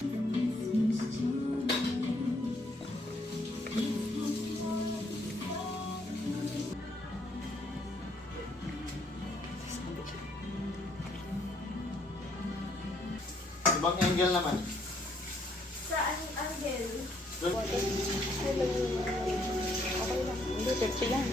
Ibang angle naman. Sa angle? Good. Hello. Okay lang. Hindi, 30 lang.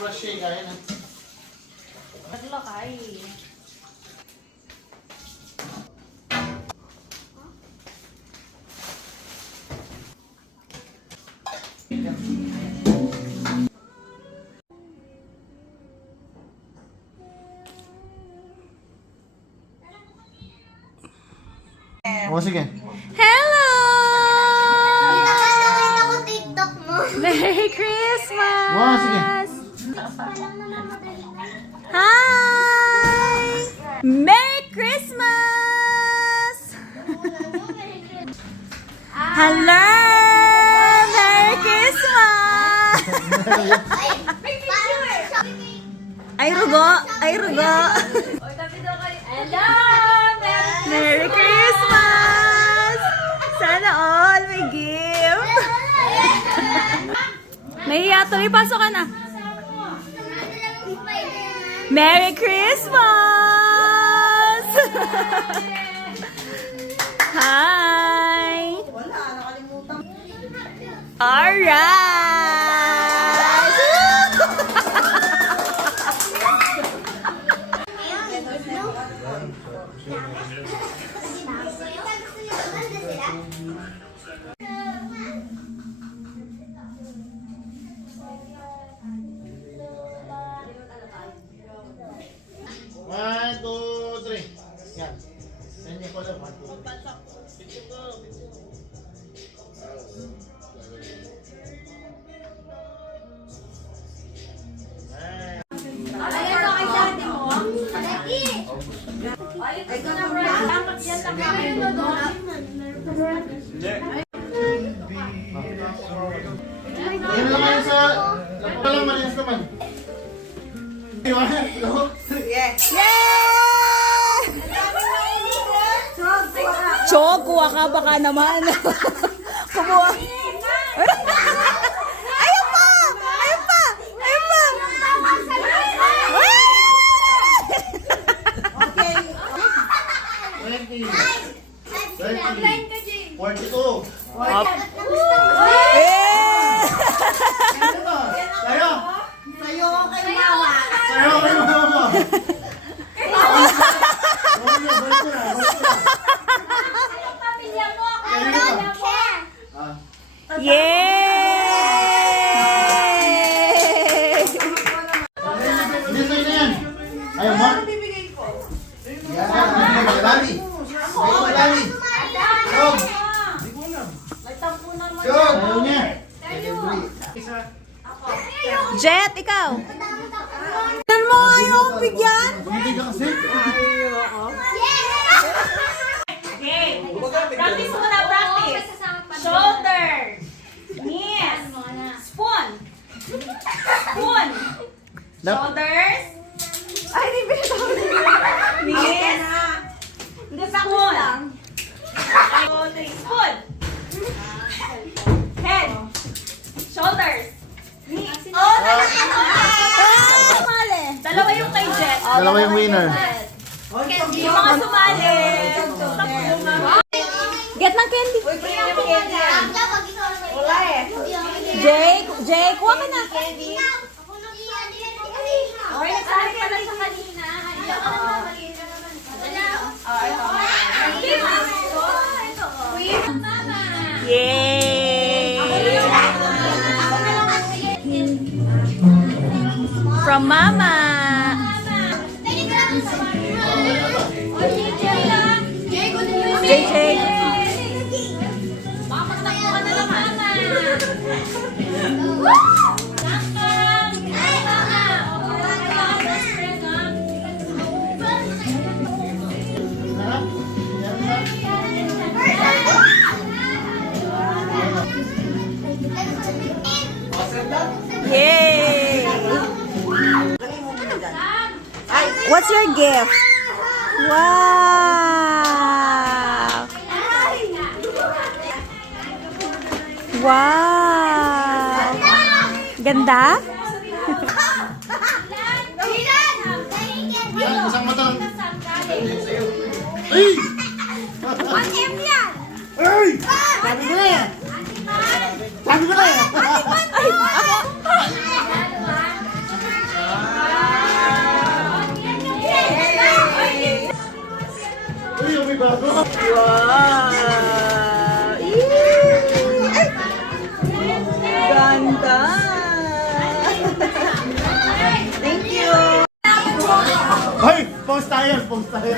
Fresh siya gaya na. Naglakay. O, sige. Hello! Nakakita ko TikTok mo. Merry Christmas! Wow, sige. Hi! Merry Christmas! Hello! Merry Christmas! Ay, rugo! Ay, rugo! Hello! Merry Christmas! Sana all may gift! Nahiya tuloy, pasok ka na. Merry Christmas! Hi! Alright! One, two, three. Yan. Send niyo ko lang. One, two, Yan naman sa... Walang malinis naman. Yay! Chok, kuha ka baka naman. Kumuha. Ayun pa! Ayun pa! Ayun pa! Okay. 20, 30, 42. Sayo! Sa'yo kay Mama. Sayo kayo mama! Yay! Hindi sa'yo na yan. Ayaw mo? Yan. Madami. Madami. Jog. Jog. Ayaw niya. Jet, ikaw. Tignan mo nga yung bigyan. Bumiti ka kasi. Okay. Practice muna, practice. Shoulder. Knees. Spoon. Spoon. Shoulders. Ay, hindi pinatawag. Knees. Spoon. Spoon. Head. Shoulders. Knees. Oh, mali. Dalawa yung kay Jet. Dalawa yung winner. Yung mga sumali. Get ng candy. Wala eh. Jay, kuha ka na. Okay, nagsali ka lang sa kanina. Yay! From Mama. JJ. Yay! What's your gift? Wow! Wow! Ganda? Yan, isang mata. Ay! Ay! Sabi ko na yan. Sabi ko na yan. Ay, ako. Uy, may bago. Wow! Ganda! Thank you! Ay, post tayo, post tayo.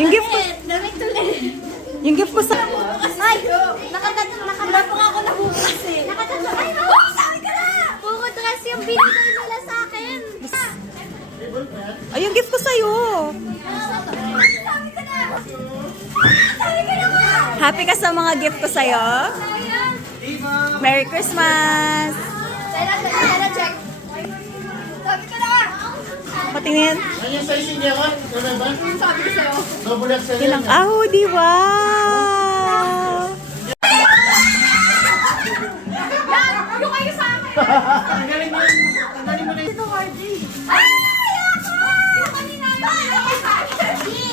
Yung gift ko, yung gift ko sa... Ay! Nakapang ako nabukas eh. Nakatatlo. Ay, oh, sabi ka na! Bukod dress yung binigay nila sa akin. Ay, yung gift ko sa'yo. Sabi ka na! Sabi ka na nga! Happy ka sa mga gift ko sa'yo? Merry Christmas! Sana check. Sabi ka na! Patingin. Ano yung size niya ko? Ano ba? Sabi ko sa'yo. Double XL Yun ang... yan. Oh, di wow! Yung kayo sa akin! Tanggalin mo yun. Tanggalin mo na yun. Ay! Ako! Yung kanina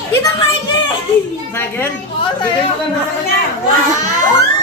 Dito, Margie! Megan? Bigay mo lang na sa kanya. Wow!